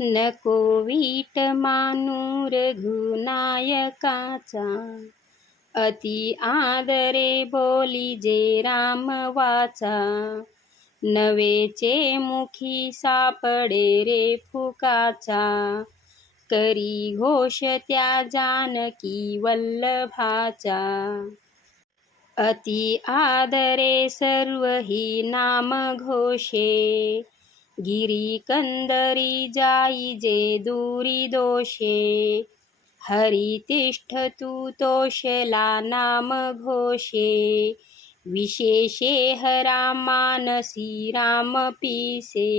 नको वीट मानू रघुनायकाचा अति आदरे बोली जे राम वाचा. नवेचे मुखी सापडे रे फुकाचा. करी घोष त्या जानकी वल्लभाचा. अति आदरे सर्व ही नाम घोषे. गिरी कंदरी जाई जे दूरी दोषे हरी तिष्ठ तू तोषला नाम घोषे. विशेषे हरा मानसी राम पिसे.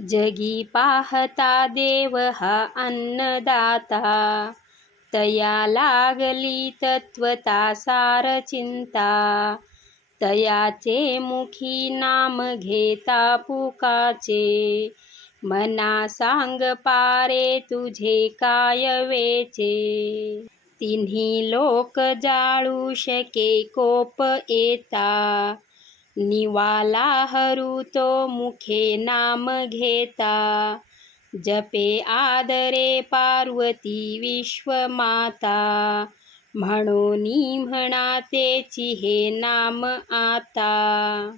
जगी पाहता देव हा अन्नदाता तया लागली तत्वता सार चिंता. तयाचे मुखी नाम घेता पुकाचे. मना सांग पारे तुझे काय वेचे. तिन्ही लोक जाळू शके कोप येता. निवाला हरू तो मुखे नाम घेता. जपे आदरे पार्वती विश्वमाता म्हणोनी म्हणा तेची हे नाम आता.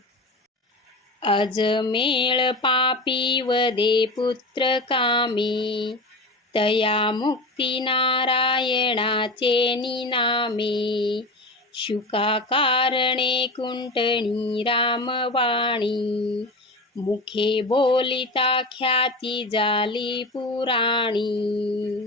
अजमेळ पापी वदे पुत्र कामी. तया मुक्ती नारायणाचे निनामे. शुका कारणे कुंटणी रामवाणी. मुखे बोलिता ख्याती झाली पुराणी.